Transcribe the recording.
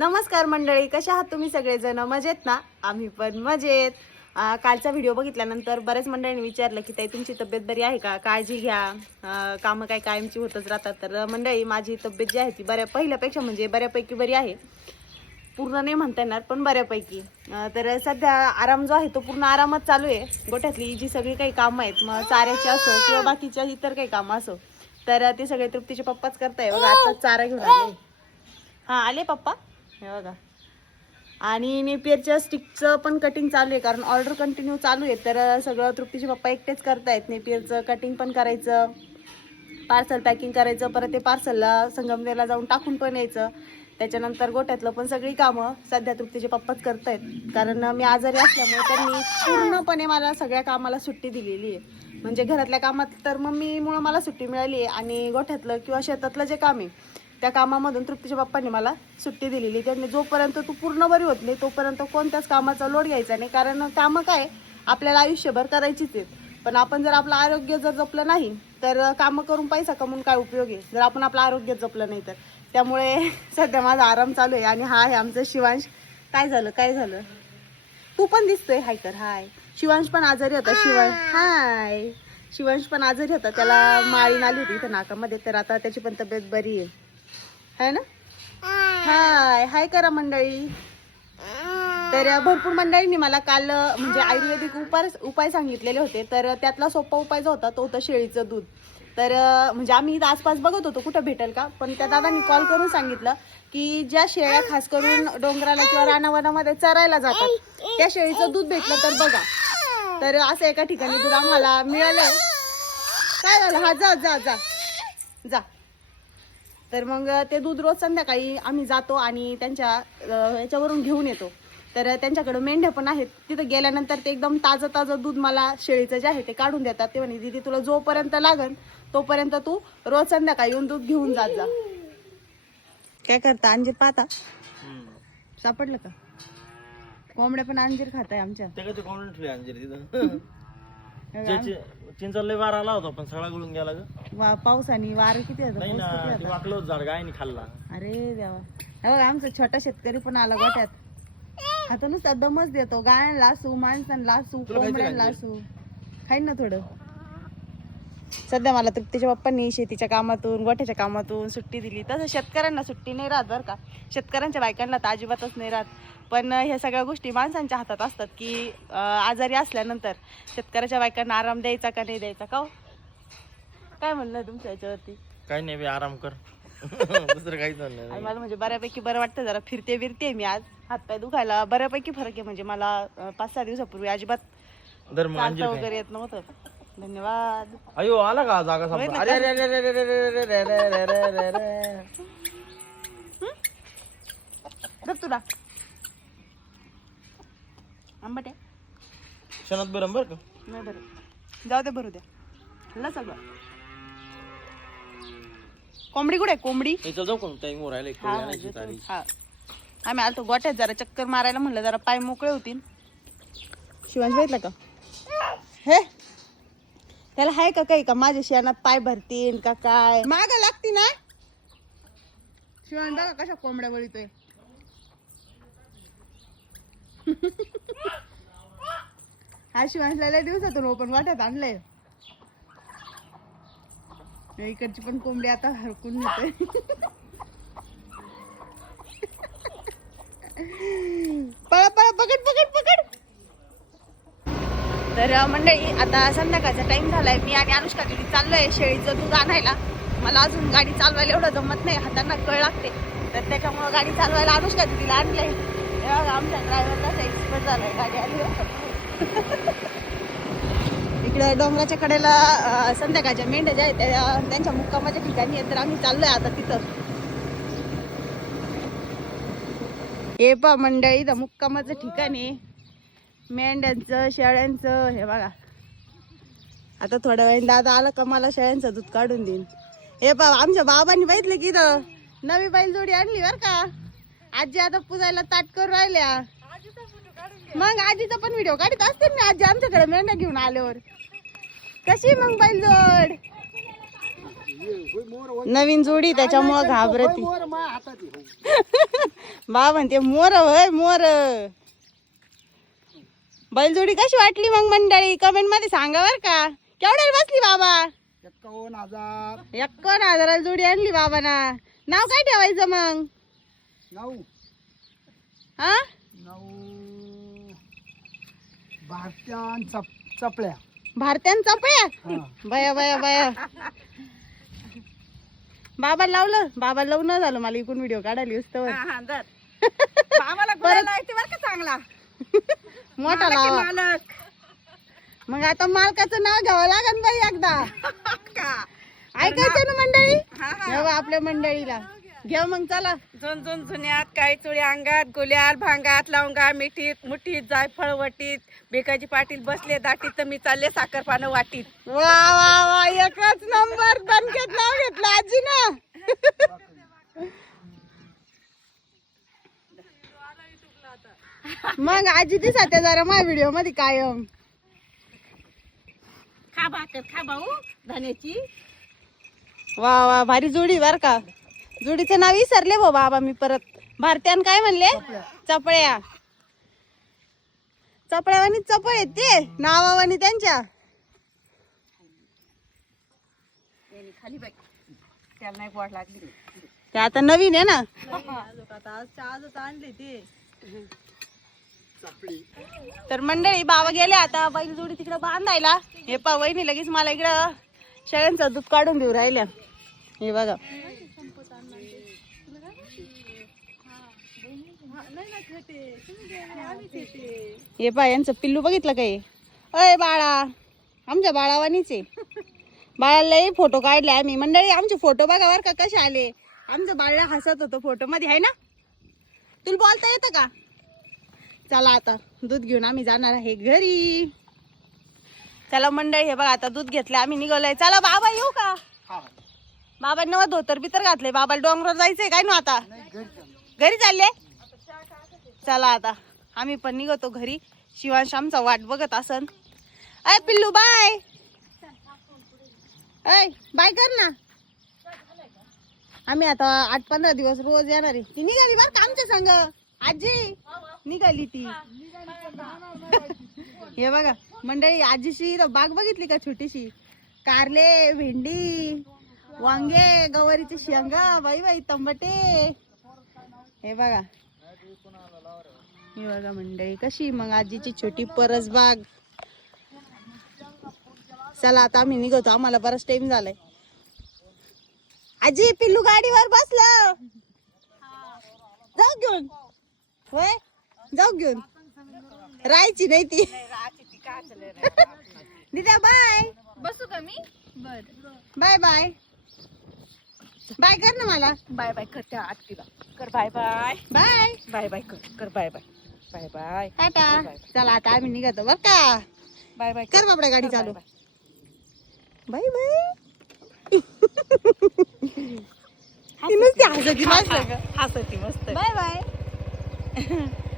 नमस्कार मंडळी कशा आहात तुम्ही सगळेजण? मजेत ना? आम्ही पण मजेत. कालचा व्हिडिओ बघितल्यानंतर बऱ्याच मंडळींनी विचारलं की ताई तुमची तब्येत बरी आहे का? काळजी घ्या. कामं काय कायमची होतच राहतात. तर मंडळी माझी तब्येत जी आहे ती बऱ्या पहिल्यापेक्षा म्हणजे बऱ्यापैकी बरी आहे. पूर्ण नाही म्हणता येणार पण बऱ्यापैकी. तर सध्या आराम जो आहे तो पूर्ण आरामच चालू आहे. गोठ्यातली जी सगळी काही कामं आहेत मग चाऱ्याची असो किंवा बाकीच्या इतर काही कामं असो तर ते सगळे तृप्तीचे पप्पाच करताय. बघा आता चारा घेऊन आले. हा आले पप्पा? हे बघा. आणि नेपियरच्या स्टिकचं पण कटिंग चालू आहे कारण ऑर्डर कंटिन्यू चालू आहे. तर सगळं तृप्तीचे पप्पा एकटेच करतायत नेपियरचं कटिंग पण करायचं पार्सल पॅकिंग करायचं परत ते पार्सलला संगमनेरला जाऊन टाकून पण यायचं. त्याच्यानंतर गोट्यातलं पण सगळी कामं सध्या तृप्तीचे पप्पाच करतायत. कारण मी आजारी असल्यामुळे त्यांनी पूर्णपणे मला सगळ्या कामाला सुट्टी दिलेली आहे. म्हणजे घरातल्या कामात तर मम्मीमुळं मला सुट्टी मिळाली आहे आणि गोठ्यातलं किंवा शेतातलं जे काम आहे त्या कामामधून तृप्तीच्या पप्पांनी मला सुट्टी दिलेली. त्यांनी जोपर्यंत तू पूर्ण बरी होत नाही तोपर्यंत कोणत्याच कामाचा लोड घ्यायचा नाही. कारण कामं काय आपल्याला आयुष्यभर करायचीच आहेत. पण आपण जर आपलं आरोग्य जर जपलं नाही तर कामं करून पैसा कमवून काय उपयोग आहे? जर आपण आपलं आरोग्य जपलं नाही तर. त्यामुळे सध्या माझा आराम चालू आहे आणि हा आहे आमचं शिवांश. काय झालं? काय झालं? तू पण दिसतोय. हाय तर हाय. शिवांश पण आजारी होता. शिवांश हाय. शिवांश पण आजारी होता. त्याला माळीन आली होती इथं नाकामध्ये. तर आता त्याची पण तब्येत बरी आहे. है ना? हाय. हाय करा मंडळी. तर भरपूर मंडळींनी मला काल म्हणजे आयुर्वेदिक उपाय उपाय सांगितलेले होते. तर त्यातला सोपा उपाय जो होता तो होता शेळीचं दूध. तर म्हणजे आम्ही इथं आसपास बघत होतो कुठं भेटेल का? पण त्या दादांनी कॉल करून सांगितलं की ज्या शेळ्या खास करून डोंगराला किंवा रानावनामध्ये चरायला जातात त्या शेळीचं दूध भेटलं तर बघा. तर असं एका ठिकाणी दूध आम्हाला मिळालंय. काय झालं? हा जा जा जा. जा. तर मग ते दूध रोज संध्याकाळी आम्ही जातो आणि त्यांच्या याच्यावरून घेऊन येतो. तर त्यांच्याकडे मेंढ्या पण आहेत. तिथं गेल्यानंतर ते एकदम ताजं ताजं दूध मला शेळीचं जे आहे ते काढून देतात. ते म्हणे दिदी तुला जोपर्यंत लागन तोपर्यंत तू रोज संध्याकाळी येऊन दूध घेऊन जात जा. काय करता अंजीर पाहता? सापडलं का? कोंबड्या पण अंजीर खाताय आमच्या. अंजीर चिंचा लय वार आला होता पण सगळा गळून गेला ग. वा पावसाने वारं किती होतं नाही पाऊस ना किती ते होता? वाकलं होतं झाड गायनी खाल्ला. अरे देवा. हे बघा आमचा छोटा शेतकरी पण आला गोट्यात आता नुसता दमच देतो. गायांना लासू माणसांना लासू तुला कोंबड्यांना लासू. खाईन ना थोडं. सध्या मला तृप्तीच्या पप्पांनी शेतीच्या कामातून गोठ्याच्या कामातून सुट्टी दिली. तसं शेतकऱ्यांना सुट्टी नाही राहत बरं का. शेतकऱ्यांच्या बायकांना तर अजिबातच नाही राहत. पण ह्या सगळ्या गोष्टी माणसांच्या हातात असतात की आजारी असल्यानंतर शेतकऱ्याच्या बायकांना आराम द्यायचा का नाही द्यायचा का हो? काय म्हणणं तुमच्या याच्यावरती? काही नाही आराम कर. दुसरं आणि नाही. मला म्हणजे बऱ्यापैकी बरं वाटतं जरा फिरते बिरते मी आज. हातपाय दुखायला बऱ्यापैकी फरक आहे. म्हणजे मला पाच सहा दिवसापूर्वी अजिबात. वगैरे येत नव्हतं. धन्यवाद अयो आला का जागा संपला अरे अरे अरे अरे अरे अरे अरे अरे अरे अरे अरे अरे अरे. बघ तुला आंबट आहे क्षणात बरं बरं का नाही बरं जाऊ दे भरू द्या हल्ला सगळं कोंबडी कुठे आहे कोंबडी इथं जाऊ का टाइम हा, हा. हा. आम्ही आलतो गोट्यात जरा चक्कर मारायला म्हणलं जरा पाय मोकळे होतील शिवांश बघितलं का हे त्याला हाय का काही का? माझ्या शियानात पाय भरतील का काय? माग लागती ना? शिवान बघा कशा कोंबड्या वळीतोय. हा शिवांशला लय दिवसातून ओपन वाटत आणलंय. इकडची पण कोंबडी आता हरकून येते पळा पळा पकड पकड पकड. तर मंडळी आता संध्याकाळचा टाईम झालाय. मी आणि अनुष्का दिदी चाललोय शेळीचं दूध आणायला. मला अजून गाडी चालवायला एवढं जमत नाही हातांना कळ लागते. तर त्याच्यामुळं गाडी चालवायला अनुष्का दिदीला आणलंय. आमच्या ड्रायव्हरला एक्सपर्ट झालाय गाडी आली इकडे डोंगराच्या कडेला संध्याकाळच्या मेंढ्या ज्या आहेत त्या त्यांच्या मुक्कामाच्या ठिकाणी आहेत. तर आम्ही चाललोय आता तिथं. हे पा मंडळी मुक्कामाचं ठिकाण आहे. मेंढ्यांचं शेळ्यांचं हे बघा. आता थोड्या वेळ दादा आला का मला शेळ्यांचं दूध काढून देईन. हे बाबा आमच्या बाबांनी बघितलं की इथं. नवी बैल जोडी आणली बर का. आजी आता पुजायला ताट करून राहिल्या. मग आजीचा पण व्हिडिओ काढत असते ना आजी आमच्याकडे मेंढ्या घेऊन आल्यावर. कशी मग बैल जोड? नवीन जोडी त्याच्यामुळं घाबरती. बा म्हणते मोर होय मोर. बैलजोडी कशी वाटली मग मंडळी? कमेंटमध्ये सांगा बर का. केवढ्याला बसली बाबा? एकावन्न हजार. एक्कावन्न हजाराला जोडी आणली बाबा ना नाव काय ठेवायचं मग? नऊ. हा? नऊ. भारत्यान चप चपल्या. भारत्यान चपया हा. बया बया बया बाबा लावलं. बाबा लावून झालं. मला इकडून व्हिडिओ काढायला युस्तवर चांगला. मोठा लावा. मालक. मग आता मालकाचं नाव घ्यावं लागन बाई एकदा. ऐकायचं ना मंडळी? आपल्या मंडळीला. घेऊ मग चला. झुन झुन झुन्यात काही चुळी अंगात गुल्याल भांगात लवंगा मिठीत मुठीत जायफळ वटीत बेकाजी पाटील बसले दाटीत तर मी चालले साखर पानं वाटीत. वा वा वा एकच नंबर दणक्यात नाव घेतलं आजी ना मग आजी दिसते जरा माझ्या व्हिडिओमध्ये कायम. खा भाकर खा भाऊ धन्याची. वा वा भारी जोडी बर का. जोडीचं नाव विसरले भाऊ बाबा मी परत. भारत्यान काय म्हणले? चपळ्या. चपळ्यावानी चपळ आहेत ते नावावानी त्यांच्या. खाली बाई त्याला नाही वाट लागली. ते आता नवीन आहे ना. तर मंडळी बाबा गेले आता. बैल जोडी तिकडे बांधायला. हे पा वहिनी लगेच मला इकडं शेळ्यांचं दूध काढून देऊ राहिल्या. हे बघा. हे पा यांचं पिल्लू बघितलं काय अय बाळा आमच्या बाळावानीच. आहे बाळालाही फोटो काढले आम्ही. मंडळी आमचे फोटो बघा बर का कसे आले. आमचं बाळा हसत होतं फोटो मध्ये आहे ना? तुला बोलता येतं का? चला आता दूध घेऊन आम्ही जाणार आहे घरी. चला मंडळी हे बघा आता दूध घेतलं आम्ही निघालोय. चला बाबा येऊ का? बाबा नवा धोतर बितर घातले बाबाला डोंगरावर जायचंय काय ना आता? घरी चालले? चला आता आम्ही पण निघतो घरी. शिवांश आमचा वाट बघत असन. अय पिल्लू बाय. अय बाय कर ना. आम्ही आता आठ पंधरा दिवस रोज येणार आहे. ती निघाली बर का आमच्या संग? आजी? निघाली ती. हे बघा मंडळी आजीशी बाग बघितली का छोटीशी? कारले भेंडी वांगे गवारीचे शेंगा बाई बाई तंबटे. हे बघा. हे बघा मंडळी कशी मग आजीची छोटी परस बाग. चला आता आम्ही निघतो. आम्हाला बराच टाइम झालाय. आजी पिल्लू गाडीवर बसलं. जाऊ घेऊन. होय? जाऊ घेऊन. राहायची नाही ती. दिद्या बाय बसू का मी? बर. बाय बाय बाय कर ना मला. बाय बाय कर त्या आत्तीला कर bye bye bye bye bye कर कर bye bye bye bye ta-ta चला आता आम्ही निघतो बर का? बाय बाय कर बाबड्या गाडी चालू. बाय बाय हसती मस्त. Bye bye